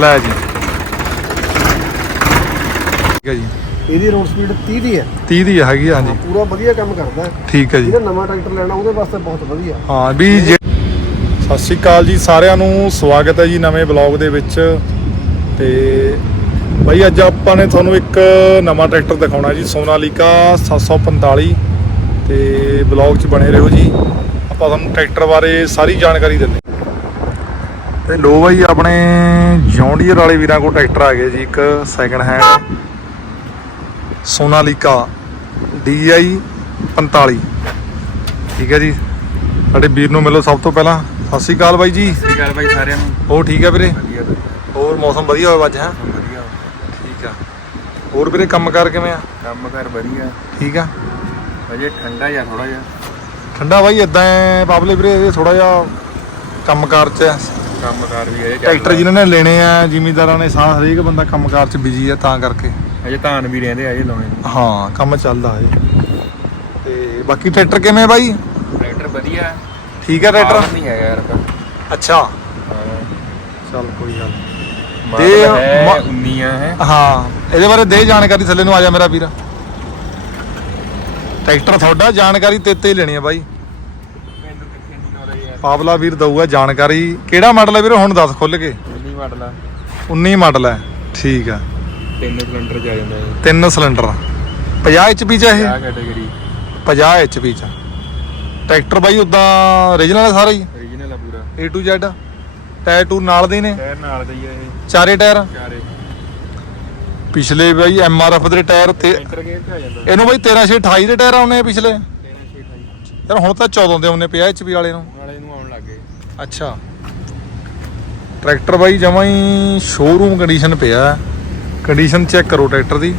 ਲੈ ਜੀ। ਠੀਕ ਹੈ ਜੀ। ਇਹਦੀ ਰੋਡ ਸਪੀਡ 30 ਦੀ ਹੈ। 30 ਦੀ ਹੈਗੀ ਆ, ਹਾਂਜੀ। ਪੂਰਾ ਵਧੀਆ ਕੰਮ ਕਰਦਾ ਹੈ। ਠੀਕ ਹੈ ਜੀ। ਜਿਹੜਾ ਨਵਾਂ ਟਰੈਕਟਰ ਲੈਣਾ ਉਹਦੇ ਵਾਸਤੇ ਬਹੁਤ ਵਧੀਆ। ਹਾਂ ਵੀ ਜੇ ਸਤਿ ਸ਼੍ਰੀ ਅਕਾਲ ਜੀ ਸਾਰਿਆਂ ਨੂੰ ਸਵਾਗਤ ਹੈ ਜੀ ਨਵੇਂ ਬਲੌਗ ਦੇ ਵਿੱਚ। ਤੇ ਬਈ ਅੱਜ ਆਪਾਂ ਨੇ ਤੁਹਾਨੂੰ ਇੱਕ ਨਵਾਂ ਟਰੈਕਟਰ ਦਿਖਾਉਣਾ ਜੀ ਸੋਨਾਲੀਕਾ 745 ਤੇ ਬਲੌਗ 'ਚ ਬਣੇ ਰਹੋ ਜੀ। ਆਪਾਂ ਤੁਹਾਨੂੰ ਟਰੈਕਟਰ ਬਾਰੇ ਸਾਰੀ ਜਾਣਕਾਰੀ ਦਿੰਦੇ ਤੇ ਲੋ ਬਾਈ ਆਪਣੇ ਜੌਂਡੀਅਰ ਵਾਲੇ ਵੀਰਾਂ ਕੋਲ ਟਰੈਕਟਰ ਆ ਗਿਆ ਜੀ ਇੱਕ ਸੈਕੰਡ ਹੈਂਡ ਸੋਨਾਲੀਕਾ DI 45 ਠੀਕ ਹੈ ਜੀ। ਸਾਡੇ ਵੀਰ ਨੂੰ ਮਿਲੋ ਸਭ ਤੋਂ ਪਹਿਲਾਂ। ਸਤਿ ਸ਼੍ਰੀ ਅਕਾਲ ਬਾਈ ਜੀ। ਸਤਿ ਸ਼੍ਰੀ ਅਕਾਲ ਸਾਰਿਆਂ ਨੂੰ। ਹੋਰ ਠੀਕ ਹੈ ਵੀਰੇ? ਹੋਰ ਮੌਸਮ ਵਧੀਆ ਹੋਇਆ ਅੱਜ ਹੈ? ਵਧੀਆ। ਠੀਕ ਆ। ਹੋਰ ਵੀਰੇ ਕੰਮਕਾਰ ਕਿਵੇਂ ਆ? ਕੰਮ ਕਰ ਵਧੀਆ। ਠੀਕ ਆ। ਅਜੇ ਠੰਡਾ ਜਾਂ ਥੋੜਾ ਜਿਹਾ। ਠੰਡਾ ਬਾਈ ਇਦਾਂ ਪਾਬਲੇ ਵੀਰੇ ਥੋੜਾ ਜਿਹਾ ਕੰਮਕਾਰ ਚ ਕੰਮ ਕਾਰ ਵੀ ਅਜੇ ਟਰੈਕਟਰ ਜਿਨ੍ਹਾਂ ਨੇ ਲੈਣੇ ਆ ਜ਼ਿਮੀਂਦਾਰਾਂ ਨੇ ਸਾਰਾ ਹਰੇਕ ਬੰਦਾ ਕੰਮਕਾਰ ਚ ਬਿਜ਼ੀ ਆ ਤਾਂ ਕਰਕੇ। ਅਜੇ ਧਾਨ ਵੀ ਰਹਿੰਦੇ ਅਜੇ ਲਾਉਣੇ ਹਾਂ ਕੰਮ ਚੱਲਦਾ ਹੈ ਤੇ ਬਾਕੀ ਟਰੈਕਟਰ ਕਿਵੇਂ ਆ ਬਾਈ? ਟਰੈਕਟਰ ਵਧੀਆ। ਠੀਕ ਆ ਟਰੈਕਟਰ? ਨਹੀਂ ਹੈਗਾ ਯਾਰ ਅੱਛਾ। ਹਾਂ। ਚੱਲ ਕੋਈ ਗੱਲ ਮਾਡਲ ਤੇ ਹੈ ਮਾ- 19 ਆ ਹੈ। ਹਾਂ ਇਹਦੇ ਬਾਰੇ ਦੇ ਜਾਣਕਾਰੀ ਥੱਲੇ ਨੂੰ ਆ ਜਾ ਮੇਰਾ ਵੀਰ। ਟਰੈਕਟਰ ਤੁਹਾਡਾ ਜਾਣਕਾਰੀ ਤੇਤੇ ਹੀ ਲੈਣੀ ਆ ਬਾਈ ਮੈਨੂੰ ਕਿੱਥੇ ਨਹੀਂ ਨੌਲੇਜ ਯਾਰ ਪਾਵਲਾ ਵੀਰ ਦਊਗਾ ਜਾਣਕਾਰੀ। ਕਿਹੜਾ ਮਾਡਲ ਹੈ ਵੀਰ? ਹੁਣ ਦੱਸ ਖੁੱਲ ਕੇ। 19 ਮਾਡਲ ਆ। 19 ਮਾਡਲ ਹੈ। ਠੀਕ ਆ। ਤਿੰਨ ਸਿਲੰਡਰ ਚ ਆ ਜਾਂਦਾ ਇਹ ਤਿੰਨ ਸਿਲੰਡਰ 50 ਐਚਪੀ ਚ ਇਹ? ਆ ਕੈਟਾਗਰੀ 50 ਐਚਪੀ ਚ ਟਰੈਕਟਰ ਬਾਈ ਉਦਾਂ ਓਰੀਜਨਲ ਹੈ ਸਾਰਾ ਹੀ? ਓਰੀਜਨਲ ਆ ਪੂਰਾ। A to Z ਟਾਇਰ ਟੂਰ ਨਾਲ ਦੇ ਨੇ? ਟਾਇਰ ਨਾਲ ਦਾ ਹੀ ਆ ਇਹ। ਚਾਰੇ ਟਾਇਰ? ਚਾਰੇ। ਪਿਛਲੇ ਬਾਈ ਐਫ ਦੇ ਟਾਇਰ ਤੇ ਸੈਂਟਰ ਗੇਅਰ ਤੇ ਆ ਜਾਂਦਾ। ਇਹਨੂੰ ਬਾਈ 1328 ਦੇ ਟਾਇਰ ਆਉਨੇ ਪਿਛਲੇ? 13 6 28 ਯਾਰ ਹੁਣ ਤਾਂ 14 ਦੇ ਆਉਨੇ 50 ਐਚਪੀ ਵਾਲੇ ਨੂੰ। ਨਾਲੇ ਨੂੰ ਅੱਛਾ। ਟਰੈਕਟਰ ਬਾਈ ਜਮਾਂ ਹੀ ਸ਼ੋਰੂਮ ਕੰਡੀਸ਼ਨ ਪਿਆ। ਕੰਡੀਸ਼ਨ ਚੈੱਕ ਕਰੋ ਟਰੈਕਟਰ ਦੀ।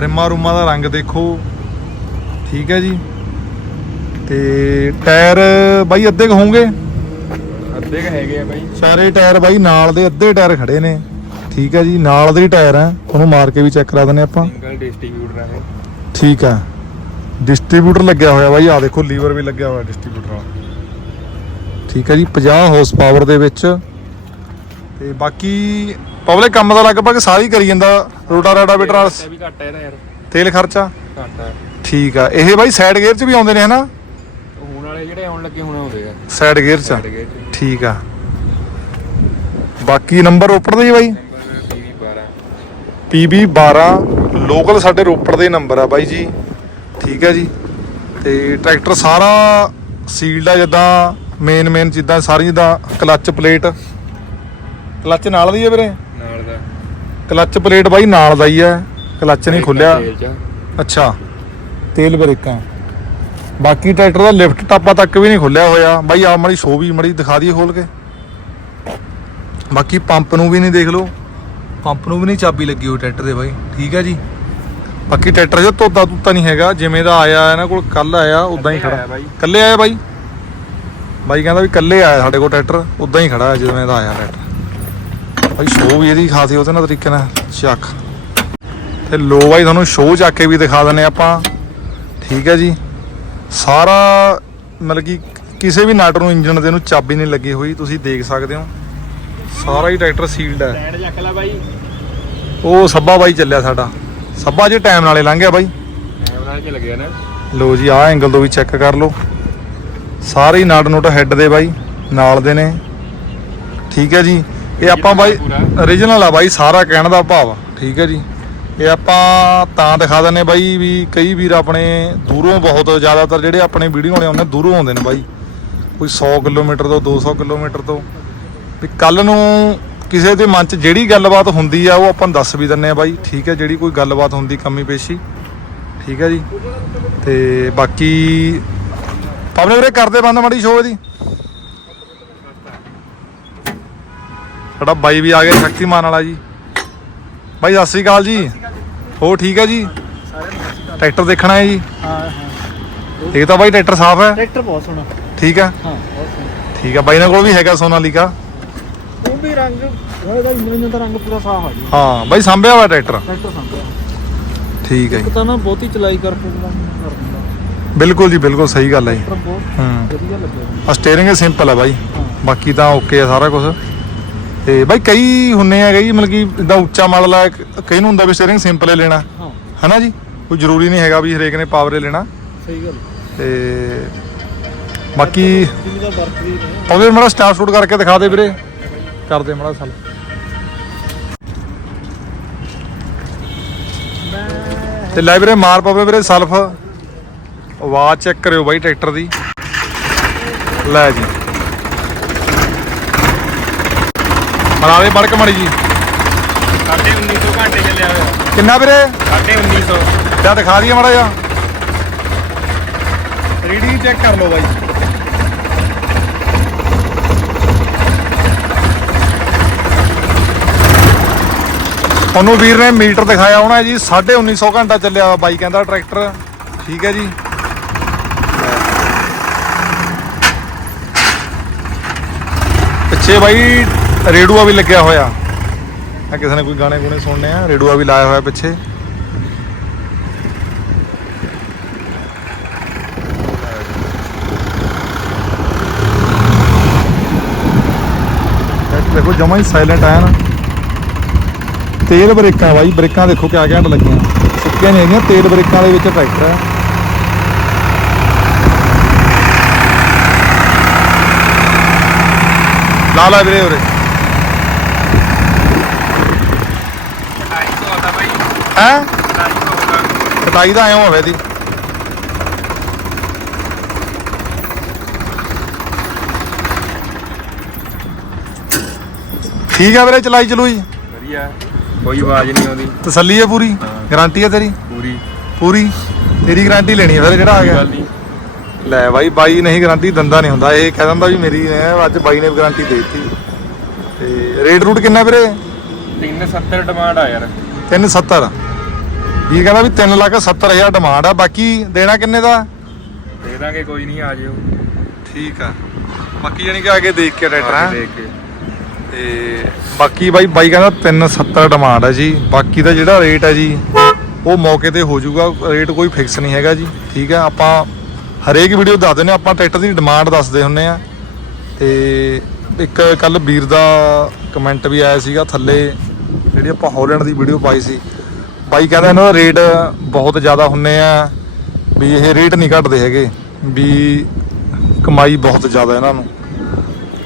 ਰਿਮਾ ਰੂਮਾ ਦਾ ਰੰਗ ਦੇਖੋ। ਠੀਕ ਹੈ ਜੀ। ਤੇ ਟਾਇਰ ਬਾਈ ਅੱਧੇ ਕੁ ਹੋਣਗੇ। ਅੱਧੇ ਕ ਹੈਗੇ ਆ ਬਾਈ। ਸਾਰੇ ਟਾਇਰ ਬਾਈ ਨਾਲ ਦੇ ਅੱਧੇ ਟਾਇਰ ਖੜੇ ਨੇ। ਠੀਕ ਹੈ ਜੀ ਨਾਲ ਦੇ ਟਾਇਰ ਆ। ਉਹਨੂੰ ਮਾਰ ਕੇ ਵੀ ਚੈੱਕ ਕਰਾ ਦਿੰਦੇ ਆਪਾਂ। ਸਿੰਗਲ ਡਿਸਟ੍ਰੀਬਿਊਟਰ ਆ ਠੀਕ ਆ ਡਿਸਟ੍ਰੀਬਿਊਟਰ ਲੱਗਿਆ ਹੋਇਆ ਬਾਈ। ਆ ਦੇਖੋ ਲੀਵਰ ਵੀ ਲੱਗਿਆ ਹੋਇਆ ਡਿਸਟ੍ਰੀਬਿਊਟਰ ਵਾਲਾ ਠੀਕ ਹੈ ਜੀ 50 ਹਾਰਸ ਪਾਵਰ ਦੇ ਵਿੱਚ। ਤੇ ਬਾਕੀ ਪਬਲਿਕ ਕੰਮ ਦਾ ਲਗਭਗ ਸਾਰੀ ਕਰੀ ਜਾਂਦਾ ਰੋਟਾ ਰਾਟਾ ਬੀਟਰ ਵੀ ਘੱਟ ਹੈ ਇਹਦਾ ਯਾਰ। ਤੇਲ ਖਰਚਾ? ਘੱਟ ਆ ਠੀਕ ਆ ਇਹ ਬਾਈ ਸਾਈਡ ਗੇਅਰ 'ਚ ਵੀ ਆਉਂਦੇ ਨੇ ਹਨਾ? ਹੁਣ ਵਾਲੇ ਜਿਹੜੇ ਆਉਣ ਲੱਗੇ ਹੁਣ ਆਉਂਦੇ ਆ। ਸਾਈਡ ਗੇਅਰ 'ਚ? ਠੀਕ ਆ। ਬਾਕੀ ਨੰਬਰ ਰੋਪੜ ਦੇ ਜੀ ਬਾਈ? ਟੀਵੀ 12 PB 12 ਲੋਕਲ ਸਾਡੇ ਰੋਪੜ ਦੇ ਨੰਬਰ ਆ ਬਾਈ ਜੀ। ਠੀਕ ਹੈ ਜੀ। ਤੇ ਟਰੈਕਟਰ ਸਾਰਾ ਸੀਲਡ ਆ ਜਿੱਦਾਂ ਮੇਨ ਮੇਨ ਜਿੱਦਾਂ ਸਾਰੀ ਜਿੱਦਾਂ ਕਲੱਚ ਪਲੇਟ ਕਲੱਚ ਨਾਲ ਦੀ ਹੈ ਵੀਰੇ? ਨਾਲ ਦਾ। ਕਲੱਚ ਪਲੇਟ ਬਾਈ ਨਾਲ ਦਾ ਹੀ ਹੈ ਕਲੱਚ ਨਹੀਂ ਖੁੱਲਿਆ। ਅੱਛਾ। ਤੇਲ ਬ੍ਰੇਕਾਂ ਬਾਕੀ ਟਰੈਕਟਰ ਦਾ ਲਿਫਟ ਟਾਪਾ ਤੱਕ ਵੀ ਨਹੀਂ ਖੁੱਲਿਆ ਹੋਇਆ। ਬਾਈ ਆ ਮੜੀ ਸ਼ੋ ਵੀ ਮੜੀ ਦਿਖਾ ਦਈਏ ਖੋਲ ਕੇ। ਬਾਕੀ ਪੰਪ ਨੂੰ ਵੀ ਨਹੀਂ ਦੇਖ ਲਓ। ਪੰਪ ਨੂੰ ਵੀ ਨਹੀਂ ਚਾਬੀ ਲੱਗੀ ਹੋਈ ਟਰੈਕਟਰ ਦੇ ਬਾਈ। ਠੀਕ ਹੈ ਜੀ। ਬਾਕੀ ਟਰੈਕਟਰ ਜੋ ਤੋਤਾ ਤੁੱਤਾ ਨਹੀਂ ਹੈਗਾ। ਜਿਵੇਂ ਦਾ ਆਇਆ ਇਹਨਾਂ ਕੋਲ ਕੱਲ ਆਇਆ ਉਦਾਂ ਹੀ ਖੜਾ। ਕੱਲੇ ਆਇਆ ਬਾਈ? ਬਾਈ ਕਹਿੰਦਾ ਵੀ ਕੱਲੇ ਆਇਆ ਸਾਡੇ ਕੋਲ ਟਰੈਕਟਰ ਉਦਾਂ ਹੀ ਖੜਾ ਹੈ ਜਿਵੇਂ ਦਾ ਆਇਆ ਟਰੈਕਟਰ। ਬਾਈ ਸ਼ੋ ਵੀ ਇਹਦੀ ਖਾਸੀ ਉਹਦੇ ਨਾਲ ਤਰੀਕੇ ਨਾਲ ਚੱਕ। ਤੇ ਲੋ ਬਾਈ ਤੁਹਾਨੂੰ ਸ਼ੋਅ ਚੱਕ ਕੇ ਵੀ ਦਿਖਾ ਦਿੰਨੇ ਆਪਾਂ। ਠੀਕ ਹੈ ਜੀ। ਸਾਰਾ ਮਤਲਬ ਕਿ ਕਿਸੇ ਵੀ ਨਟ ਨੂੰ ਇੰਜਨ ਦੇ ਨੂੰ ਚਾਬੀ ਨਹੀਂ ਲੱਗੀ ਹੋਈ ਤੁਸੀਂ ਦੇਖ ਸਕਦੇ ਹੋ। ਸਾਰਾ ਹੀ ਟਰੈਕਟਰ ਸੀਲਡ ਹੈ। ਸਟੈਂਡ ਚੱਕ ਲੈ ਬਾਈ। ਉਹ ਸੱਬਾ ਬਾਈ ਚੱਲਿਆ ਸਾਡਾ। ਸੱਬਾ ਜੇ ਟਾਈਮ ਨਾਲੇ ਲੰਘ ਗਿਆ ਬਾਈ। ਟਾਈਮ ਨਾਲ ਚ ਲੱਗਿਆ ਨਾ। ਲੋ ਜੀ ਆਹ ਐਂਗਲ ਤੋਂ ਵੀ ਚੈੱਕ ਕਰ ਲਓ। ਸਾਰੇ ਨਟ ਨੁਟ ਹੈੱਡ ਦੇ ਬਾਈ ਨਾਲ ਦੇ ਨੇ। ਠੀਕ ਹੈ ਜੀ। ਇਹ ਆਪਾਂ ਬਾਈ origignal ਆ ਬਾਈ ਸਾਰਾ ਕਹਿਣ ਦਾ ਭਾਵ ਠੀਕ ਹੈ ਜੀ। ਇਹ ਆਪਾਂ ਤਾਂ ਦਿਖਾ ਦਿੰਨੇ ਬਾਈ ਵੀ ਕਈ ਵੀਰ ਆਪਣੇ ਦੂਰੋਂ ਬਹੁਤ ਜ਼ਿਆਦਾਤਰ ਜਿਹੜੇ ਆਪਣੇ ਵੀਡੀਓ ਵਾਲੇ ਆਉਂਦੇ ਦੂਰੋਂ ਆਉਂਦੇ ਨੇ ਬਾਈ। ਕੋਈ 100 ਕਿਲੋਮੀਟਰ ਤੋਂ 200 ਕਿਲੋਮੀਟਰ ਤੋਂ। ਵੀ ਕੱਲ ਨੂੰ ਕਿਸੇ ਦੇ ਮਨ 'ਚ ਜਿਹੜੀ ਗੱਲਬਾਤ ਹੁੰਦੀ ਆ ਉਹ ਆਪਾਂ ਦੱਸ ਵੀ ਦਿੰਨੇ ਆ ਬਾਈ। ਠੀਕ ਹੈ ਜਿਹੜੀ ਕੋਈ ਗੱਲਬਾਤ ਹੁੰਦੀ ਕਮੀ ਪੇਸ਼ੀ। ਠੀਕ ਹੈ ਜੀ। ਤੇ ਬਾਕੀ ਪਬਲਿਕ ਵੀਰੇ ਕਰਦੇ ਬੰਦ ਮਾੜੀ ਸ਼ੋਅ ਇਹਦੀ। ਸਾਡਾ ਬਾਈ ਵੀ ਆ ਗਿਆ ਸ਼ਕਤੀਮਾਨ ਵਾਲਾ ਜੀ। ਬਾਈ ਸਤਿ ਸ੍ਰੀ ਅਕਾਲ ਜੀ। ਹੋ ਠੀਕ ਹੈ ਜੀ? ਟਰੈਕਟਰ ਦੇਖਣਾ ਹੈ ਜੀ। ਹਾਂ ਹਾਂ। ਇਹ ਤਾਂ ਬਾਈ ਟਰੈਕਟਰ ਸਾਫ਼ ਹੈ। ਟਰੈਕਟਰ ਬਹੁਤ ਸੋਹਣਾ। ਠੀਕ ਹੈ? ਹਾਂ ਬਹੁਤ ਸੋਹਣਾ। ਠੀਕ ਹੈ ਬਾਈ ਨਾਲ ਕੋਲ ਵੀ ਹੈਗਾ ਸੋਨਾਲੀਕਾ ਉਹ ਵੀ ਰੰਗ ਉਹਦਾ ਇੰਜਨ ਦਾ ਰੰਗ ਪੂਰਾ ਸਾਫ਼ ਆ ਜੀ। ਹਾਂ ਬਾਈ ਸੰਭਿਆ ਹੋਇਆ ਟਰੈਕਟਰ। ਟਰੈਕਟਰ ਸੰਭਿਆ। ਠੀਕ ਹੈ ਜੀ। ਤਾਂ ਨਾ ਬਹੁਤੀ ਚਲਾਈ ਕਰਕੇ ਜਿਹੜਾ ਕਰ ਦਿੰਦਾ ਬਿਲਕੁਲ ਜੀ ਬਿਲਕੁਲ ਸਹੀ ਗੱਲ ਹੈ ਜੀ। ਬਹੁਤ ਹੂੰ। ਵਧੀਆ ਲੱਗਿਆ ਆ ਸਟੀਅਰਿੰਗ ਸਿੰਪਲ ਹੈ ਬਾਈ। ਬਾਕੀ ਤਾਂ ਓਕੇ ਆ ਸਾਰਾ ਕੁਝ ਤੇ ਬਾਈ ਕਈ ਹੁੰਨੇ ਆ ਕਈ ਮਤਲਬ ਕਿ ਇਦਾਂ ਉੱਚਾ ਮਾਡਲ ਆ ਕਈ ਨੂੰ ਹੁੰਦਾ ਵੀ ਸਟੀਅਰਿੰਗ ਸਿੰਪਲ ਹੀ ਲੈਣਾ। ਹਾਂ। ਹਨਾ ਜੀ? ਕੋਈ ਜ਼ਰੂਰੀ ਨਹੀਂ ਹੈਗਾ ਵੀ ਹਰੇਕ ਨੇ ਪਾਵਰ ਹੀ ਲੈਣਾ। ਸਹੀ ਗੱਲ। ਤੇ ਬਾਕੀ ਜਿੰਨੀ ਦਾ ਵੀ ਨੇ ਉਹਦੇ ਮਾੜਾ ਸਟਾਰ ਸ਼ੂਟ ਕਰਕੇ ਦਿਖਾ ਦੇ ਵੀਰੇ। ਕਰ ਦੇ ਮਾੜਾ ਸਾਲ। ਤੇ ਲੈ ਵੀਰੇ ਮਾਰ ਪਵੇ ਵੀਰੇ ਸਲਫ ਆਵਾਜ਼ ਚੈੱਕ ਕਰਿਓ ਬਾਈ ਟਰੈਕਟਰ ਦੀ। ਲੈ ਜੀ। ਮਰਾ ਦੇ ਬੜਕ ਮੜੀ ਜੀ। ਸਾਢੇ 1900 ਘੰਟੇ ਚੱਲਿਆ ਹੋਇਆ। ਕਿੰਨਾ ਵੀਰੇ? ਸਾਢੇ 1900 ਜਾਂ ਦਿਖਾ ਦਈਏ ਮਾੜਾ ਜਿਹਾ। ਰੀਡਿੰਗ ਚੈੱਕ ਕਰ ਲਓ ਬਾਈ। ਉਹਨੂੰ ਵੀਰ ਨੇ ਮੀਟਰ ਦਿਖਾਇਆ ਹੋਣਾ ਜੀ 1950 ਘੰਟਾ ਚੱਲਿਆ ਬਾਈ ਕਹਿੰਦਾ ਟਰੈਕਟਰ। ਠੀਕ ਹੈ ਜੀ। ਪਿੱਛੇ ਬਾਈ ਰੇਡੂਆ ਵੀ ਲੱਗਿਆ ਹੋਇਆ। ਆ ਕਿਸੇ ਨੇ ਕੋਈ ਗਾਣੇ ਗੁਣੇ ਸੁਣਨੇ ਆ ਰੇਡੂਆ ਵੀ ਲਾਇਆ ਹੋਇਆ ਪਿੱਛੇ। ਇਹ ਦੇਖੋ, ਜਮਾ ਹੀ ਸਾਇਲੈਂਟ ਆਇਆ ਨਾ। ਤੇਲ ਬ੍ਰੇਕਾਂ ਬਾਈ, ਬ੍ਰੇਕਾਂ ਦੇਖੋ ਕਿਆ ਘੈਂਟ ਲੱਗੀਆਂ। ਸੁੱਕੀਆਂ ਨਹੀਂ ਹੈਗੀਆਂ, ਤੇਲ ਬ੍ਰੇਕਾਂ ਦੇ ਵਿੱਚ ਟਰੈਕਟਰ ਹੈ ਲਾ ਲਾ ਵੀਰੇ ਉਰੇ। 250 ਆਉਂਦਾ ਬਾਈ ਹੈ? 250 ਆਉਂਦਾ ਕਟਾਈ ਦਾ ਐਂ ਹੋਵੇ ਦੀ ਠੀਕ ਹੈ ਵੀਰੇ ਚਲਾਈ ਚਲੂਈ। ਵਧੀਆ। ਕੋਈ ਆਵਾਜ਼ ਨਹੀਂ ਆਉਂਦੀ। ਤਸੱਲੀ ਹੈ ਪੂਰੀ। ਗਾਰੰਟੀ ਹੈ ਤੇਰੀ? ਪੂਰੀ। ਪੂਰੀ? ਤੇਰੀ ਗਾਰੰਟੀ ਲੈਣੀ ਹੈ ਫਿਰ ਜਿਹੜਾ ਆ ਗਿਆ। ਲੈ ਬਾਈ ਬਾਈ ਨਹੀਂ ਗਾਰੰਟੀ ਦਿੰਦਾ ਨਹੀਂ ਹੁੰਦਾ। ਇਹ ਕਹਿ ਦਿੰਦਾ ਵੀ ਮੇਰੀ ਨੇ ਅੱਜ ਬਾਈ ਨੇ ਗਾਰੰਟੀ ਦੇ ਦਿੱਤੀ। ਤੇ ਰੇਟ ਰੂਟ ਕਿੰਨਾ ਵੀਰੇ? 370 ਡਿਮਾਂਡ ਆ ਯਾਰ। 370 ਵੀ ਕਹਿੰਦਾ ਵੀ 3 ਲੱਖ 70 ਹਜ਼ਾਰ ਡਿਮਾਂਡ ਆ। ਬਾਕੀ ਦੇਣਾ ਕਿੰਨੇ ਦਾ? ਦੇ ਦਾਂਗੇ ਕੋਈ ਨਹੀਂ ਆ ਜਿਓ। ਠੀਕ ਆ। ਬਾਕੀ ਜਾਨੀ ਕਿ ਆ ਕੇ ਦੇਖ ਕੇ ਟਰੈਕਟਰ ਆ। ਦੇਖ ਕੇ। ਤੇ ਬਾਕੀ ਬਾਈ ਬਾਈ ਕਹਿੰਦਾ 370 ਡਿਮਾਂਡ ਹੈ ਜੀ। ਬਾਕੀ ਦਾ ਜਿਹੜਾ ਰੇਟ ਹੈ ਜੀ ਉਹ ਮੌਕੇ ਤੇ ਹੋ ਜਾਊਗਾ। ਰੇਟ ਕੋਈ ਫਿਕਸ ਨਹੀਂ ਹੈਗਾ ਜੀ। ਠੀਕ ਹੈ ਆਪਾਂ ਹਰੇਕ ਵੀਡੀਓ ਦੱਸ ਦਿੰਦੇ ਹਾਂ, ਆਪਾਂ ਟਰੈਕਟਰ ਦੀ ਡਿਮਾਂਡ ਦੱਸਦੇ ਹੁੰਨੇ ਆ ਤੇ ਇੱਕ ਕੱਲ ਵੀਰ ਦਾ ਕਮੈਂਟ ਵੀ ਆਇਆ ਸੀਗਾ ਥੱਲੇ, ਜਿਹੜੀ ਆਪਾਂ ਹਾਲੈਂਡ ਦੀ ਵੀਡੀਓ ਪਾਈ ਸੀ। ਬਾਈ ਕਹਿੰਦਾ ਇਹਨਾਂ ਦਾ ਰੇਟ ਬਹੁਤ ਜ਼ਿਆਦਾ ਹੁੰਨੇ ਆ, ਵੀ ਇਹ ਰੇਟ ਨਹੀਂ ਘਟਦੇ ਹੈਗੇ, ਵੀ ਕਮਾਈ ਬਹੁਤ ਜ਼ਿਆਦਾ ਇਹਨਾਂ ਨੂੰ।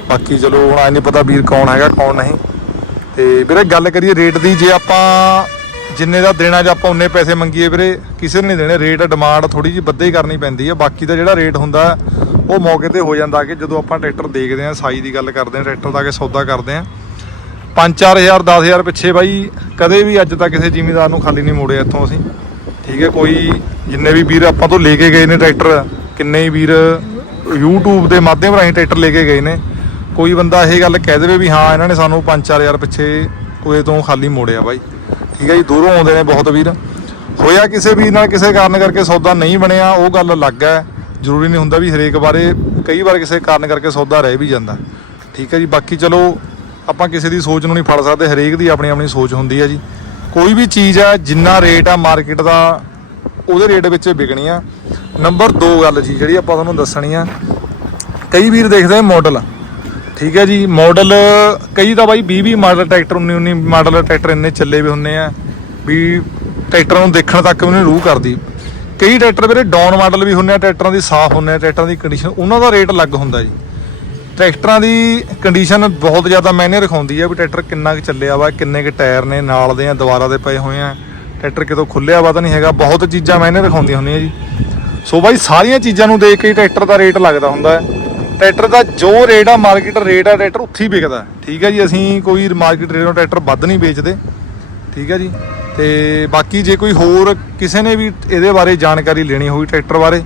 ਬਾਕੀ ਚਲੋ ਹੁਣ ਐ ਨਹੀਂ ਪਤਾ ਵੀਰ ਕੌਣ ਹੈਗਾ, ਕੌਣ ਨਹੀਂ। ਤੇ ਵੀਰੇ ਗੱਲ ਕਰੀਏ ਰੇਟ ਦੀ, ਜੇ ਆਪਾਂ ਜਿੰਨੇ ਦਾ ਦੇਣਾ ਜੇ ਆਪਾਂ ਉਨੇ ਪੈਸੇ ਮੰਗੀਏ ਵੀਰੇ, ਕਿਸੇ ਨੇ ਨਹੀਂ ਦੇਣੇ। ਰੇਟ ਡਿਮਾਂਡ ਥੋੜੀ ਜਿਹੀ ਵੱਧੇ ਹੀ ਕਰਨੀ ਪੈਂਦੀ ਹੈ ਬਾਕੀ ਦਾ ਜਿਹੜਾ ਰੇਟ ਹੁੰਦਾ, ਉਹ ਮੌਕੇ ਤੇ ਹੋ ਜਾਂਦਾ ਕਿ ਜਦੋਂ ਆਪਾਂ ਟਰੈਕਟਰ ਦੇਖਦੇ ਹਾਂ ਸਾਈ ਦੀ ਗੱਲ ਕਰਦੇ ਹਾਂ ਟਰੈਕਟਰ ਦਾ ਕਿ ਸੌਦਾ ਕਰਦੇ ਹਾਂ 5-4000 10000 ਪਿੱਛੇ ਬਾਈ, ਕਦੇ ਵੀ ਅੱਜ ਤੱਕ ਕਿਸੇ ਜ਼ਿਮੀਦਾਰ ਨੂੰ ਖਾਲੀ ਨਹੀਂ ਮੋੜਿਆ ਇੱਥੋਂ ਅਸੀਂ। ਠੀਕ ਹੈ, ਕੋਈ ਜਿੰਨੇ ਵੀ ਵੀਰ ਆਪਾਂ ਤੋਂ ਲੈ ਕੇ ਗਏ ਨੇ ਟਰੈਕਟਰ, ਕਿੰਨੇ ਹੀ ਵੀਰ YouTube ਦੇ ਮਾਧਿਅਮ ਰਾਹੀਂ ਟਰੈਕਟਰ ਲੈ ਕੇ ਗਏ ਨੇ। ਕੋਈ ਬੰਦਾ ਇਹ ਗੱਲ ਕਹਿ ਦੇਵੇ ਵੀ ਹਾਂ, ਇਹਨਾਂ ਨੇ ਸਾਨੂੰ 5-4000 ਪਿੱਛੇ ਕੋਈ ਤੋਂ ਖਾਲੀ ਮੋੜਿਆ ਬਾਈ। ਠੀਕ ਹੈ ਜੀ, ਦੂਰੋਂ ਆਉਂਦੇ ਨੇ ਬਹੁਤ ਵੀਰ। ਹੋਇਆ ਕਿਸੇ ਵੀਰ ਨਾਲ ਕਿਸੇ ਕਾਰਨ ਕਰਕੇ ਸੌਦਾ ਨਹੀਂ ਬਣਿਆ, ਉਹ ਗੱਲ ਅਲੱਗ ਹੈ। ਜ਼ਰੂਰੀ ਨਹੀਂ ਹੁੰਦਾ ਵੀ ਹਰੇਕ ਬਾਰੇ, ਕਈ ਵਾਰ ਕਿਸੇ ਕਾਰਨ ਕਰਕੇ ਸੌਦਾ ਰਹਿ ਵੀ ਜਾਂਦਾ। ਠੀਕ ਹੈ ਜੀ, ਬਾਕੀ ਚਲੋ, ਆਪਾਂ ਕਿਸੇ ਦੀ ਸੋਚ ਨੂੰ ਨਹੀਂ ਫੜ ਸਕਦੇ, ਹਰੇਕ ਦੀ ਆਪਣੀ ਆਪਣੀ ਸੋਚ ਹੁੰਦੀ ਹੈ ਜੀ। ਕੋਈ ਵੀ ਚੀਜ਼ ਹੈ, ਜਿੰਨਾ ਰੇਟ ਆ ਮਾਰਕੀਟ ਦਾ, ਉਹਦੇ ਰੇਟ ਵਿੱਚ ਵਿਕਣੀ ਆ। ਨੰਬਰ 2 ਗੱਲ ਜੀ, ਜਿਹੜੀ ਆਪਾਂ ਤੁਹਾਨੂੰ ਦੱਸਣੀ ਆ, ਕਈ ਵੀਰ ਦੇਖਦੇ ਮਾਡਲ ਠੀਕ ਹੈ ਜੀ ਮਾਡਲ ਕਈ ਤਾਂ ਬਾਈ 20 20 ਮਾਡਲ ਟਰੈਕਟਰ 19 19 ਮਾਡਲ ਟਰੈਕਟਰ ਇੰਨੇ ਚੱਲੇ ਵੀ ਹੁੰਨੇ ਆ, ਵੀ ਟਰੈਕਟਰਾਂ ਨੂੰ ਦੇਖਣ ਤੱਕ ਉਹਨੇ ਰੂਹ ਕਰਦੀ। ਕਈ ਟਰੈਕਟਰ ਵੀਰੇ ਡਾਊਨ ਮਾਡਲ ਵੀ ਹੁੰਨੇ ਆ, ਟਰੈਕਟਰਾਂ ਦੀ ਸਾਫ਼ ਹੁੰਨੇ ਆ, ਟਰੈਕਟਰਾਂ ਦੀ ਕੰਡੀਸ਼ਨ ਉਹਨਾਂ ਦਾ ਰੇਟ ਅਲੱਗ ਹੁੰਦਾ ਜੀ। ਟਰੈਕਟਰਾਂ ਦੀ ਕੰਡੀਸ਼ਨ ਬਹੁਤ ਜ਼ਿਆਦਾ ਮਾਇਨੇ ਰਖਾਉਂਦੀ ਹੈ ਵੀ ਟਰੈਕਟਰ ਕਿੰਨਾ ਕੁ ਚੱਲਿਆ ਵਾ, ਕਿੰਨੇ ਕੁ ਟਾਇਰ ਨੇ, ਨਾਲ ਦੇ ਆ, ਦੁਬਾਰਾ ਦੇ ਪਏ ਹੋਏ ਆ, ਟਰੈਕਟਰ ਕਿਤੋਂ ਖੁੱਲਿਆ ਵਾ ਤਾਂ ਨਹੀਂ ਹੈਗਾ, ਬਹੁਤ ਚੀਜ਼ਾਂ ਮਾਇਨੇ ਰਖਾਉਂਦੀਆਂ ਹੁੰਦੀਆਂ ਜੀ। ਸੋ ਬਾਈ ਸਾਰੀਆਂ ਚੀਜ਼ਾਂ ਨੂੰ ਦੇਖ ਕੇ ਟਰੈਕਟਰ ਦਾ ਰੇਟ ਲੱਗਦਾ ਹੁੰਦਾ ਹੈ। ਟਰੈਕਟਰ ਦਾ ਜੋ ਰੇਟ ਆ ਮਾਰਕੀਟ ਰੇਟ ਆ, ਟਰੈਕਟਰ ਉੱਥੇ ਹੀ ਵਿਕਦਾ। ਠੀਕ ਹੈ ਜੀ, ਅਸੀਂ ਕੋਈ ਮਾਰਕੀਟ ਰੇਟ ਨੂੰ ਟਰੈਕਟਰ ਵੱਧ ਨਹੀਂ ਵੇਚਦੇ। ਠੀਕ ਹੈ ਜੀ, ਤੇ ਬਾਕੀ ਜੇ ਕੋਈ ਹੋਰ ਕਿਸੇ ਨੇ ਵੀ ਇਹਦੇ ਬਾਰੇ ਜਾਣਕਾਰੀ ਲੈਣੀ ਹੋਈ ਟਰੈਕਟਰ ਬਾਰੇ,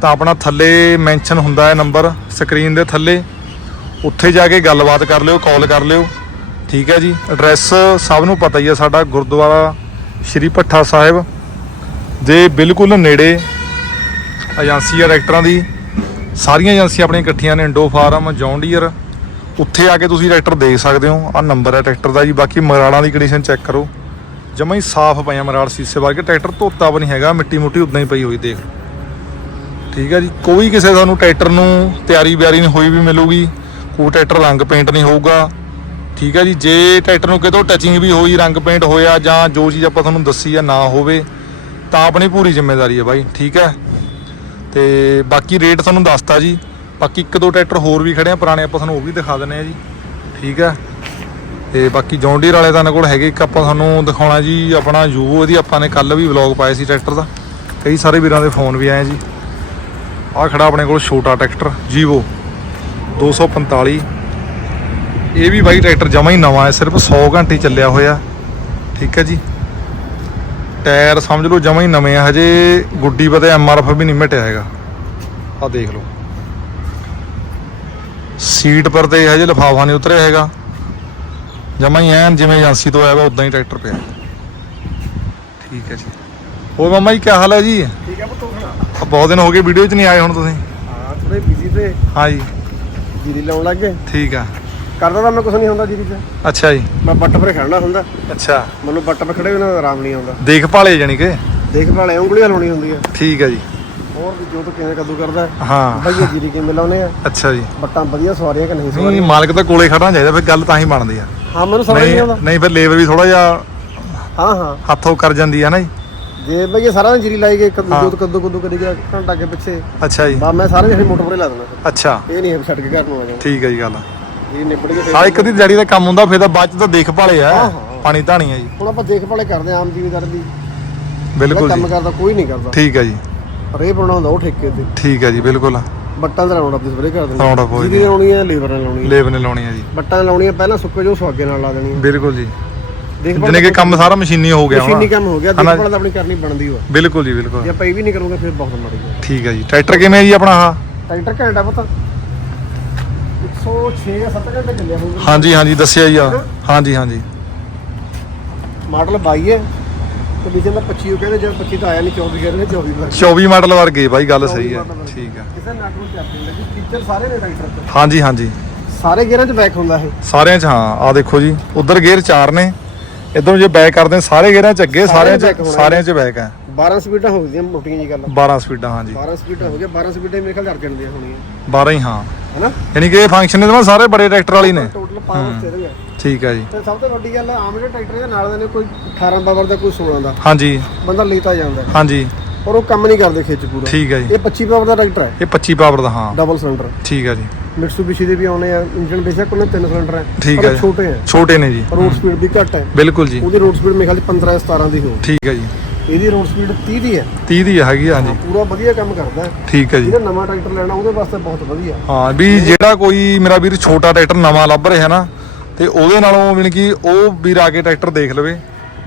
ਤਾਂ ਆਪਣਾ ਥੱਲੇ ਮੈਂਸ਼ਨ ਹੁੰਦਾ ਹੈ ਨੰਬਰ ਸਕਰੀਨ ਦੇ ਥੱਲੇ। ਉੱਥੇ ਜਾ ਕੇ ਗੱਲਬਾਤ ਕਰ ਲਿਓ ਕਾਲ ਕਰ ਲਿਓ। ਠੀਕ ਹੈ ਜੀ ਐਡਰੈਸ ਸਭ ਨੂੰ ਪਤਾ ਹੀ ਹੈ ਸਾਡਾ, ਗੁਰਦੁਆਰਾ ਸ਼੍ਰੀ ਭੱਠਾ ਸਾਹਿਬ। ਦੇ ਬਿਲਕੁਲ ਨੇੜੇ ਏਜੰਸੀ ਆ ਟਰੈਕਟਰਾਂ ਦੀ ਸਾਰੀਆਂ ਏਜੰਸੀਆਂ ਆਪਣੀਆਂ ਇਕੱਠੀਆਂ ਨੇ, ਇੰਡੋ ਫਾਰਮ, ਜੌਨ ਡੀਅਰ। ਉੱਥੇ ਆ ਕੇ ਤੁਸੀਂ ਟਰੈਕਟਰ ਦੇਖ ਸਕਦੇ ਹੋ ਆ ਨੰਬਰ ਹੈ ਟਰੈਕਟਰ ਦਾ ਜੀ, ਬਾਕੀ ਮਰਾੜਾਂ ਦੀ ਕੰਡੀਸ਼ਨ ਚੈੱਕ ਕਰੋ। ਜਮਾਂ ਹੀ ਸਾਫ਼ ਪਈਆਂ ਮਰਾੜ ਸੀਸੇ ਵਰਗੇ, ਟਰੈਕਟਰ ਧੋਤਾ ਵੀ ਨਹੀਂ ਹੈਗਾ ਮਿੱਟੀ ਮੁੱਟੀ ਉਦਾਂ ਹੀ ਪਈ ਹੋਈ ਦੇਖ। ਠੀਕ ਹੈ ਜੀ, ਕੋਈ ਕਿਸੇ ਤੁਹਾਨੂੰ ਟਰੈਕਟਰ ਨੂੰ ਤਿਆਰੀ ਬਿਆਰੀ ਨਹੀਂ ਹੋਈ ਵੀ ਮਿਲੂਗੀ, ਕੋਈ ਟਰੈਕਟਰ ਰੰਗ ਪੇਂਟ ਨਹੀਂ ਹੋਊਗਾ। ਠੀਕ ਹੈ ਜੀ, ਜੇ ਟਰੈਕਟਰ ਨੂੰ ਕਿਤੋਂ ਟੱਚਿੰਗ ਵੀ ਹੋਈ, ਰੰਗ ਪੇਂਟ ਹੋਇਆ ਜਾਂ ਜੋ ਚੀਜ਼ ਆਪਾਂ ਤੁਹਾਨੂੰ ਦੱਸੀ ਆ ਨਾ ਹੋਵੇ, ਤਾਂ ਆਪਣੀ ਪੂਰੀ ਜ਼ਿੰਮੇਵਾਰੀ ਹੈ ਬਾਈ, ਠੀਕ ਹੈ। ਤੇ ਬਾਕੀ ਰੇਟ ਤੁਹਾਨੂੰ ਦੱਸਤਾ ਜੀ। ਬਾਕੀ ਇੱਕ ਦੋ ਟਰੈਕਟਰ ਹੋਰ ਵੀ ਖੜੇ ਆ, ਪੁਰਾਣੇ ਆਪਾਂ ਤੁਹਾਨੂੰ ਉਹ ਵੀ ਦਿਖਾ ਦਿੰਨੇ ਆ ਜੀ। ਠੀਕ ਹੈ ਤੇ ਬਾਕੀ ਜੌਂਡੀਰ ਵਾਲੇ ਤਾਂ ਕੋਲ ਹੈਗੇ, ਇੱਕ ਆਪਾਂ ਤੁਹਾਨੂੰ ਦਿਖਾਉਣਾ ਜੀ, ਆਪਣਾ ਯੂਵੋ ਇਹਦੀ ਆਪਾਂ ਨੇ ਕੱਲ ਵੀ ਵਲੌਗ ਪਾਇਆ ਸੀ ਟਰੈਕਟਰ ਦਾ। ਕਈ ਸਾਰੇ ਵੀਰਾਂ ਦੇ ਫੋਨ ਵੀ ਆਏ ਜੀ। ਆਹ ਖੜਾ ਆਪਣੇ ਕੋਲ ਛੋਟਾ ਟਰੈਕਟਰ ਜੀਵੋ 245 ਇਹ ਵੀ ਬਾਈ ਟਰੈਕਟਰ ਜਮਾ ਹੀ ਨਵਾਂ ਹੈ, ਸਿਰਫ 100 ਘੰਟੇ ਚੱਲਿਆ ਹੋਇਆ। ਠੀਕ ਹੈ ਜੀ। ਟਾਇਰ ਸਮਝ ਲਓ ਜਮਾ ਹੀ ਨਵੇਂ ਆ ਹਜੇ ਗੁੱਡੀ ਪਤੇ ਐਮਆਰਐਫ ਵੀ ਨਹੀਂ ਮਿਟਿਆ ਹੈਗਾ। ਆਹ ਦੇਖ ਲਓ। ਸੀਟ ਪਰ ਤੇ ਹਜੇ ਲਿਫਾਫਾ ਨਹੀਂ ਉਤਰਿਆ ਹੈਗਾ। ਜਮਾ ਹੀ ਐਨ ਜਿਵੇਂ ਏਜੰਸੀ ਤੋਂ ਆਇਆ ਵਾ ਉਦਾਂ ਹੀ ਟਰੈਕਟਰ ਪਿਆ। ਠੀਕ ਹੈ ਜੀ। ਹੋਰ ਮਾਮਾ ਜੀ ਕੀ ਹਾਲ ਹੈ ਜੀ? ਠੀਕ ਹੈ ਪੁੱਤੋ ਖੜਾ ਆ ਬਹੁਤ ਦਿਨ ਹੋ ਗਏ ਵੀਡੀਓ 'ਚ ਨਹੀਂ ਆਏ ਹੁਣ ਤੁਸੀਂ। ਹਾਂ ਥੋੜੇ ਬਿਜ਼ੀ ਤੇ। ਹਾਂ ਜੀ। ਜੀਰੀ ਲਾਉਣ ਲੱਗ ਠੀਕ ਆ। ਕਰਦਾ ਤਾਂ ਮੈਂ ਕੁਝ ਨਹੀਂ ਹੁੰਦਾ ਜੀਰੀ 'ਚ ਅੱਛਾ ਜੀ। ਮੈਂ ਬੱਟ ਪਰ ਖੜਨਾ ਹੁੰਦਾ। ਅੱਛਾ। ਮੈਨੂੰ ਬੱਟ ਪਰ ਖੜੇ ਬਿਨਾਂ ਆਰਾਮ ਨਹੀਂ ਆਉਂਦਾ। ਦੇਖ ਭਾਲੇ ਜਾਣੀ ਕਿ? ਦੇਖ ਭਾਲੇ ਉਂਗਲੀ ਹਲਾਉਣੀ ਹੁੰਦੀ ਹੈ ਠੀਕ ਹੈ ਜੀ। ਹੋਰ ਵੀ ਜੋ ਤੋਂ ਕਿਵੇਂ ਕੱਦੂ ਕਰਦਾ ਹੈ। ਹਾਂ। ਵਧੀਆ ਜੀਰੀ ਕਿਵੇਂ ਲਾਉਨੇ ਆ। ਅੱਛਾ ਜੀ। ਬੱਟਾਂ ਵਧੀਆ ਸਵਾਰੀਆਂ ਕਿ ਨਹੀਂ ਨਹੀਂ ਸਵਾਰੀਆਂ ਮਾਲਕ ਤਾਂ ਕੋਲੇ ਖੜਨਾ ਚਾਹੀਦਾ ਫਿਰ ਗੱਲ ਤਾਂ ਹੀ ਬਣਦੀ ਆ। ਹਾਂ ਮੈਨੂੰ ਸਮਝ ਨਹੀਂ ਨਹੀਂ ਆਉਂਦਾ। ਨਹੀਂ ਫਿਰ ਲੇਬਰ ਵੀ ਥੋੜਾ ਜਿਹਾ ਹਾਂ ਹਾਂ। ਹੱਥੋਂ ਕਰ ਜਾਂਦੀ ਹੈ ਨਾ ਜੀ। ਜੇ ਬਈ ਇਹ ਸਾਰਾ ਦਿਨ ਜੀਰੀ ਲਾਈ ਗਏ ਕੱਦੂ ਹਾਂ। ਜੋਤ ਕੱਦੂ ਕੱਦੂ ਕਰੀ ਗਿਆ ਘੰਟਾ ਅੱਗੇ ਪਿੱਛੇ। ਅੱਛਾ ਜੀ। ਬਾ ਮੈਂ ਸਾਰੇ ਜਿਹੜੇ ਮੋਟਰ ਪਰੇ ਲਾ ਦੇਣਾ। ਅੱਛਾ। ਇਹ ਨਹੀਂ ਹੈ ਵੀ ਛੱਡ ਕੇ ਘਰ ਨੂੰ ਆ ਜਾਣਾ ਠੀਕ ਹੈ ਜੀ ਗੱਲ ਇਹ ਨਿਬੜ ਕੇ ਫਿਰ- ਆ ਇੱਕ ਦੀ ਦਿਹਾੜੀ ਦਾ ਕੰਮ ਹੁੰਦਾ ਫਿਰ ਤਾਂ ਬਾਅਦ ਚ ਤਾਂ ਦੇਖ ਭਾਲੇ ਆ। ਹਾਂ, ਹਾਂ। ਪਾਣੀ ਧਾਣੀ ਆ ਜੀ। ਹੁਣ ਆਪਾਂ ਦੇਖ ਭਾਲੇ ਕਰਦੇ ਹਾਂ ਆਮ ਜੀਵੀਦਾਰ ਦੀ। ਬਿਲਕੁਲ ਕੰਮ ਜੀ। ਕਰਦਾ ਕੋਈ ਨਹੀਂ ਕਰਦਾ। ਠੀਕ ਹੈ ਜੀ। ਰੇ ਬਣਾਉਣਾ ਹੁੰਦਾ ਉਹ ਠੇਕੇ ਤੇ। ਠੀਕ ਹੈ ਜੀ ਬਿਲਕੁਲ। ਬੱਟਾਂ ਦਾ ਲਾਉਣਾ ਆਪਣੀ ਸਪਰੇ ਕਰ ਦਿੰਦੇ ਲਾਉਣਾ ਪਊ ਜੀ। ਜਿਹਦੀ ਲਾਉਣੀ ਹੈ ਲੇਬਰ ਨਾਲ ਲਾਉਣੀ ਹੈ ਲੇਬਰ ਨੇ ਲਾਉਣੀ ਆ ਜੀ। ਬੱਟਾਂ ਲਾਉਣੀਆਂ ਪਹਿਲਾਂ ਸੁੱਕੇ ਜੋ ਸੁਹਾਗੇ ਨਾਲ ਲਾ ਦੇਣੀ ਬਿਲਕੁਲ ਜੀ। ਦੇਖ ਜਿਹਨੇ ਕਿ ਕੰਮ ਸਾਰਾ ਮਸ਼ੀਨੀ ਹੋ ਗਿਆ ਮਸ਼ੀਨੀ ਹੁਣ। ਕੰਮ ਹੋ ਗਿਆ ਹਨਾ? ਦੇਖ ਭਾਲ ਤਾਂ ਆਪਣੀ ਕਰਨੀ ਬਣਦੀ ਹੋਆ ਬਿਲਕੁਲ ਜੀ ਬਿਲਕੁਲ। ਜੇ ਆਪਾਂ ਇਹ ਵੀ ਨਹੀਂ ਕਰੂਗੇ ਫਿਰ ਬਹੁਤ ਮਾੜੀ ਗੱਲ। ਠੀਕ ਹੈ ਜੀ। ਟਰੈਕਟਰ ਕਿਵੇਂ ਹੈ ਜੀ ਆਪਣਾ ਆਹ? ਟਰੈਕਟਰ ਘੰਟਾ ਪਤਾ। 106 ਜਾਂ 7 ਘੰਟੇ ਚੱਲਿਆ ਹੋਊਗਾ। ਹਾਂਜੀ ਹਾਂਜੀ ਦੱਸਿਆ ਜੀ ਆ। ਹਾਂਜੀ ਹਾਂਜੀ। ਮਾਡਲ 22 ਹੈ ਤੇ ਵਿੱਚ ਦਾ 25 ਉਹ ਕਹਿੰਦੇ ਜਦ 25 ਤਾਂ ਆਇਆ ਨਹੀਂ 24 ਕਹਿੰਦੇ 24 ਲੱਗ 24 ਮਾਡਲ ਵਰਗੇ ਬਾਈ ਗੱਲ ਸਹੀ ਹੈ। ਠੀਕ ਹੈ ਕਿਸੇ ਨਟ ਨੂੰ ਚੱਲਦੇ ਲੱਗੀ ਫੀਚਰ ਸਾਰੇ ਨੇ ਟਰੈਕਟਰ ਤੇ। ਹਾਂਜੀ ਹਾਂਜੀ। ਸਾਰੇ ਗੇਅਰਾਂ 'ਚ ਬੈਕ ਹੁੰਦਾ ਇਹ। ਸਾਰਿਆਂ 'ਚ ਹਾਂ ਆ ਦੇਖੋ ਜੀ ਉਧਰ ਗੇਅਰ ਚਾਰ ਨੇ। ਇਧਰੋਂ ਜੇ ਬੈਕ ਕਰਦੇ ਹਾਂ, ਸਾਰੇ ਗੇਅਰਾਂ 'ਚ ਅੱਗੇ ਸਾਰਿਆਂ 'ਚ ਸਾਰਿਆਂ 'ਚ ਬੈਕ ਹੈ 12 ਸਪੀਡਾਂ ਹੋ ਗਈਆਂ ਮੋਟੀਆਂ ਜੀ ਗੱਲ। 12 ਸਪੀਡਾਂ ਹਾਂਜੀ। 12 ਸਪੀਡਾਂ ਹੋ ਗਿਆ 12 ਸਪੀਡਾਂ ਮੇਰੇ ਖਿਆਲ ਅੜ ਜਾਣਦੀਆਂ ਹੋਣੀਆਂ। 12 ਹੀ ਹਾਂ। ਹੈਨਾ? ਯਾਨੀ ਕਿ ਇਹ ਫੰਕਸ਼ਨ ਇਹਦੇ ਨਾਲ ਸਾਰੇ ਬੜੇ ਟਰੈਕਟਰ ਵਾਲੀ ਨੇ। ਟੋਟਲ ਪਾਵਰ ਸਟੀਅਰਿੰਗ ਹੈ ਠੀਕ ਹੈ ਜੀ। ਤੇ ਸਭ ਤੋਂ ਵੱਡੀ ਗੱਲ ਆਮ ਜਿਹੜੇ ਟਰੈਕਟਰ ਦੇ ਨਾਲ ਦੇ ਨੇ ਕੋਈ 18 ਪਾਵਰ ਦਾ ਕੋਈ 16 ਦਾ। ਹਾਂਜੀ। ਬੰਦਾ ਲੈਤਾ ਜਾਂਦਾ। ਹੈ। ਹਾਂਜੀ। ਪਰ ਉਹ ਕੰਮ ਨਹੀਂ ਕਰਦੇ ਖਿੱਚ ਪੂਰਾ। ਠੀਕ ਹੈ ਜੀ। ਇਹ 25 ਪਾਵਰ ਦਾ ਟਰੈਕਟਰ ਹੈ। ਇਹ 25 ਪਾਵਰ ਦਾ ਹਾਂ। ਡਬਲ ਸਿਲੰਡਰ ਠੀਕ ਹੈ ਜੀ। ਮਿਟਸੂਬਿਸ਼ੀ ਦੇ ਵੀ ਆਉਣੇ ਆ। ਇੰਜਨ ਬੇਸ਼ੱਕ ਉਹਨਾਂ ਤਿੰਨ ਸਿਲੰਡਰ ਹੈ ਠੀਕ ਪਰ ਹੈ ਉਹ ਜੀ। ਛੋਟੇ ਹੈ ਛੋਟੇ ਨੇ ਜੀ। ਰੋਡ ਸਪੀਡ ਵੀ ਘੱਟ ਹੈ। ਬਿਲਕੁਲ ਜੀ। ਉਹਦੀ ਰੋਡ ਸਪੀਡ ਮੇਰੇ ਖਿਆਲ 'ਚ 15 ਜਾਂ 17 ਦੀ ਹੋ ਠੀਕ ਹੈ ਜੀ। ਇਹਦੀ ਰੋਡ ਸਪੀਡ 30 ਦੀ ਹੈ। 30 ਦੀ ਹੈਗੀ ਆ, ਹਾਂਜੀ। ਪੂਰਾ ਵਧੀਆ ਕੰਮ ਕਰਦਾ ਹੈ। ਠੀਕ ਹੈ ਜੀ। ਜਿਹੜਾ ਨਵਾਂ ਟਰੈਕਟਰ ਲੈਣਾ ਉਹਦੇ ਵਾਸਤੇ ਬਹੁਤ ਵਧੀਆ। ਹਾਂ ਵੀ ਜਿਹੜਾ ਕੋਈ ਮੇਰਾ ਵੀਰ ਛੋਟਾ ਟਰੈਕਟਰ ਨਵਾਂ ਲੱਭ ਰਿਹਾ ਨਾ ਤੇ ਉਹਦੇ ਨਾਲੋਂ ਯਾਨੀ ਕਿ ਉਹ ਵੀਰ ਆ ਕੇ ਟਰੈਕਟਰ ਦੇਖ ਲਵੇ।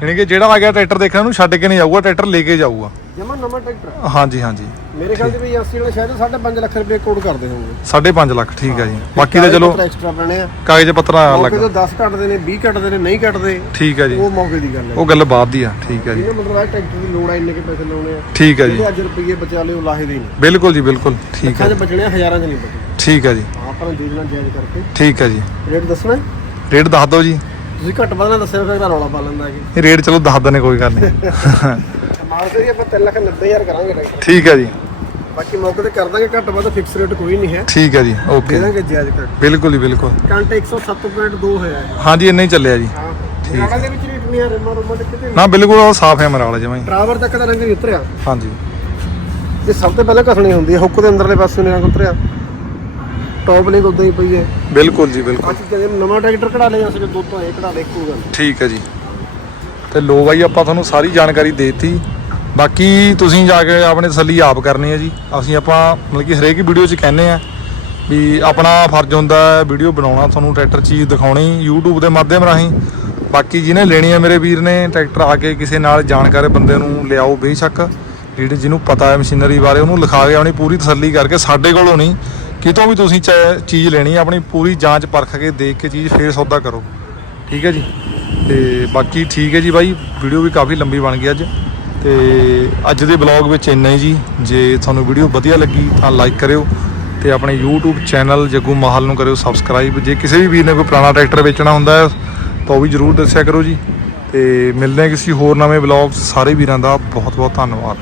ਯਾਨੀ ਕਿ ਜਿਹੜਾ ਆ ਗਿਆ ਟਰੈਕਟਰ ਦੇਖਣ ਉਹਨੂੰ ਛੱਡ ਕੇ ਨਹੀਂ ਜਾਊਗਾ ਟਰੈਕਟਰ ਲੈ ਕੇ ਜਾਊਗਾ। ਜਮਾ ਨਵਾਂ ਟਰੈਕਟਰ ਹਾਂਜੀ ਹਾਂਜੀ। ਮੇਰੇ ਖਿਆਲ 'ਚ ਵੀ 80 ਵਾਲੇ ਸ਼ਾਇਦ 5.5 ਲੱਖ ਰੁਪਏ ਕੋਡ ਕਰਦੇ ਹੋਣਗੇ 5.5 ਲੱਖ ਠੀਕ ਹੈ ਜੀ। ਬਾਕੀ ਤਾਂ ਚਲੋ ਐਕਸਟਰਾ ਪੈਣੇ ਆ। ਕਾਗਜ਼ ਪੱਤਰ ਮੌਕੇ ਲੱਗ ਤੋਂ 10 ਕੱਟਦੇ ਨੇ 20 ਕੱਟਦੇ ਨੇ ਨਹੀਂ ਕੱਟਦੇ ਠੀਕ ਹੈ ਜੀ। ਉਹ ਮੌਕੇ ਦੀ ਗੱਲ ਹੈ। ਉਹ ਗੱਲ ਬਾਤ ਦੀ ਆ ਠੀਕ ਹੈ ਜੀ। ਇਹਦਾ ਮਤਲਬ ਹੈ ਟਰੈਕਟਰ ਦੀ ਲੋੜ ਆ ਇੰਨੇ ਕੇ ਪੈਸੇ ਲਾਉਣੇ ਆ। ਠੀਕ ਹੈ ਜੀ। ਅੱਜ ਰੁਪਏ ਬਚਾ ਲਿਓ ਲਾਹੇ ਦੇ ਨਹੀਂ ਬਿਲਕੁਲ ਜੀ ਬਿਲਕੁਲ ਠੀਕ ਹੈ। 'ਚ ਬਚਣੇ ਆ, ਹਜ਼ਾਰਾਂ 'ਚ ਨਹੀਂ ਬਚਣੇ। ਠੀਕ ਹੈ ਜੀ। ਆਪਾਂ ਨੂੰ ਦੇਖਣਾ ਜਾਇਜ਼ ਕਰਕੇ। ਠੀਕ ਹੈ ਜੀ। ਰੇਟ ਦੱਸਣਾ? ਰੇਟ ਦੱਸ ਦਿਓ ਜੀ। ਤੁਸੀਂ ਘੱਟ ਵਧਣਾ ਦੱਸਿਆ ਫਿਰ ਤਾਂ ਰੌਲਾ ਪਾ ਲੈਂਦਾ ਕਿ ਰੇਟ ਚਲੋ ਦੱਸ ਦਨੇ ਕੋਈ ਗੱਲ ਨਹੀਂ। ਮਾਰ ਕੇ ਆਪਾਂ 3 ਲੱਖ 90 ਹਜ਼ਾਰ ਕਰਾਂਗੇ ਠੀਕ ਹੈ ਜੀ। ਬਾਕੀ ਮੌਕੇ ਤੇ ਕਰ ਦਾਂਗੇ ਘੱਟ ਵੱਧ ਫਿਕਸ ਰੇਟ ਕੋਈ ਨਹੀਂ ਹੈ। ਠੀਕ ਹੈ ਜੀ ਦੇ ਓਕੇ ਦਾਂਗੇ ਜਾਇਜ਼ ਘੱਟ ਬਿਲਕੁਲ ਜੀ ਬਿਲਕੁਲ। ਕੰਟ 107.2 ਹੋਇਆ ਹੈ। ਹਾਂਜੀ ਇੰਨਾ ਹੀ ਚੱਲਿਆ ਜੀ। ਹਾਂ। ਰਾੜਾ ਦੇ ਵਿੱਚ ਰੇਟ ਨਹੀਂ ਆ ਰਮਾ ਰਮਾ ਤੇ ਕਿਤੇ ਨਾ ਬਿਲਕੁਲ ਉਹ ਸਾਫ਼ ਹੈ ਮੇਰਾ ਵਾਲਾ ਜਮਾਂ ਹੀ। ਡਰਾਈਵਰ ਤੱਕ ਦਾ ਰੰਗ ਨਹੀਂ ਉਤਰਿਆ। ਹਾਂਜੀ। ਇਹ ਸਭ ਤੋਂ ਪਹਿਲਾਂ ਕਸਣੀ ਹੁੰਦੀ ਹੈ। ਹੁੱਕ ਦੇ ਅੰਦਰਲੇ ਪਾਸੇ ਨਹੀਂ ਰੰਗ ਉਤਰਿਆ। ਟੌਪ ਲਿੰਕ ਉਦਾਂ ਹੀ ਪਈ ਹੈ। ਬਿਲਕੁਲ ਜੀ ਬਿਲਕੁਲ। ਬਾਕੀ ਜਦੋਂ ਨਵਾਂ ਟਰੈਕਟਰ ਕਢਾ ਲਿਆ ਅਸੀਂ ਦੋ ਤੋਂ ਇਹ ਕਢਾ ਲੈ ਇੱਕੋ ਗੱਲ। ਠੀਕ ਹੈ ਜੀ। ਤੇ ਲੋ ਬਾਈ ਆਪਾਂ ਤੁਹਾਨੂੰ ਸਾਰੀ ਜਾਣਕਾਰੀ ਦੇਤੀ। ਬਾਕੀ ਤੁਸੀਂ ਜਾ ਕੇ ਆਪਣੇ ਤਸੱਲੀ ਆਪ ਕਰਨੀ ਹੈ ਜੀ। ਅਸੀਂ ਆਪਾਂ ਮਤਲਬ ਕਿ ਹਰੇਕ ਵੀਡੀਓ 'ਚ ਕਹਿੰਦੇ ਆ ਵੀ ਆਪਣਾ ਫਰਜ਼ ਹੁੰਦਾ ਹੈ ਵੀਡੀਓ ਬਣਾਉਣਾ, ਤੁਹਾਨੂੰ ਟਰੈਕਟਰ ਚੀਜ਼ ਦਿਖਾਉਣੀ, YouTube ਦੇ ਮਾਧਿਅਮ ਰਾਹੀਂ। ਬਾਕੀ ਜਿਹਨੇ ਲੈਣੀ ਹੈ ਮੇਰੇ ਵੀਰ ਨੇ ਟਰੈਕਟਰ ਆ ਕੇ ਕਿਸੇ ਨਾਲ ਜਾਣਕਾਰ ਬੰਦੇ ਨੂੰ ਲਿਆਓ ਬੇਸ਼ੱਕ। ਜਿਹੜੇ ਜਿਹਨੂੰ ਪਤਾ ਹੈ ਮਸ਼ੀਨਰੀ ਬਾਰੇ, ਉਹਨੂੰ ਲਿਖਾ ਕੇ ਆਪਣੀ ਪੂਰੀ ਤਸੱਲੀ ਕਰਕੇ ਸਾਡੇ ਕੋਲੋਂ ਨਹੀਂ, ਕਿਤੋਂ ਵੀ ਤੁਸੀਂ ਚਾ- ਚੀਜ਼ ਲੈਣੀ ਆਪਣੀ ਪੂਰੀ ਜਾਂਚ ਪਰਖ ਕੇ ਦੇਖ ਕੇ ਚੀਜ਼ ਫੇਰ ਸੌਦਾ ਕਰੋ। ਠੀਕ ਹੈ ਜੀ? ਤੇ ਬਾਕੀ ਠੀਕ ਹੈ ਜੀ ਬਾਈ, ਵੀਡੀਓ ਵੀ ਕਾਫੀ ਲੰਬੀ ਬਣ ਗਈ ਅੱਜ। ਤੇ ਅੱਜ ਦੇ ਬਲੌਗ ਵਿੱਚ ਇੰਨਾ ਹੀ ਜੀ। ਜੇ ਤੁਹਾਨੂੰ ਵੀਡੀਓ ਵਧੀਆ ਲੱਗੀ ਤਾਂ ਲਾਈਕ ਕਰਿਓ ਤੇ ਆਪਣੇ YouTube ਚੈਨਲ ਜੱਗੂ ਮਾਹਲ ਨੂੰ ਕਰਿਓ ਸਬਸਕ੍ਰਾਈਬ ਜੇ ਕਿਸੇ ਵੀ ਵੀਰ ਨੇ ਕੋਈ ਪੁਰਾਣਾ ਟਰੈਕਟਰ ਵੇਚਣਾ ਹੁੰਦਾ ਹੈ, ਤਾਂ ਉਹ ਵੀ ਜਰੂਰ ਦੱਸਿਆ ਕਰੋ ਜੀ। ਤੇ ਮਿਲਦੇ ਹਾਂ ਕਿਸੇ ਹੋਰ ਨਵੇਂ ਬਲੌਗ ਸਾਰੇ ਵੀਰਾਂ ਦਾ ਬਹੁਤ ਬਹੁਤ ਧੰਨਵਾਦ।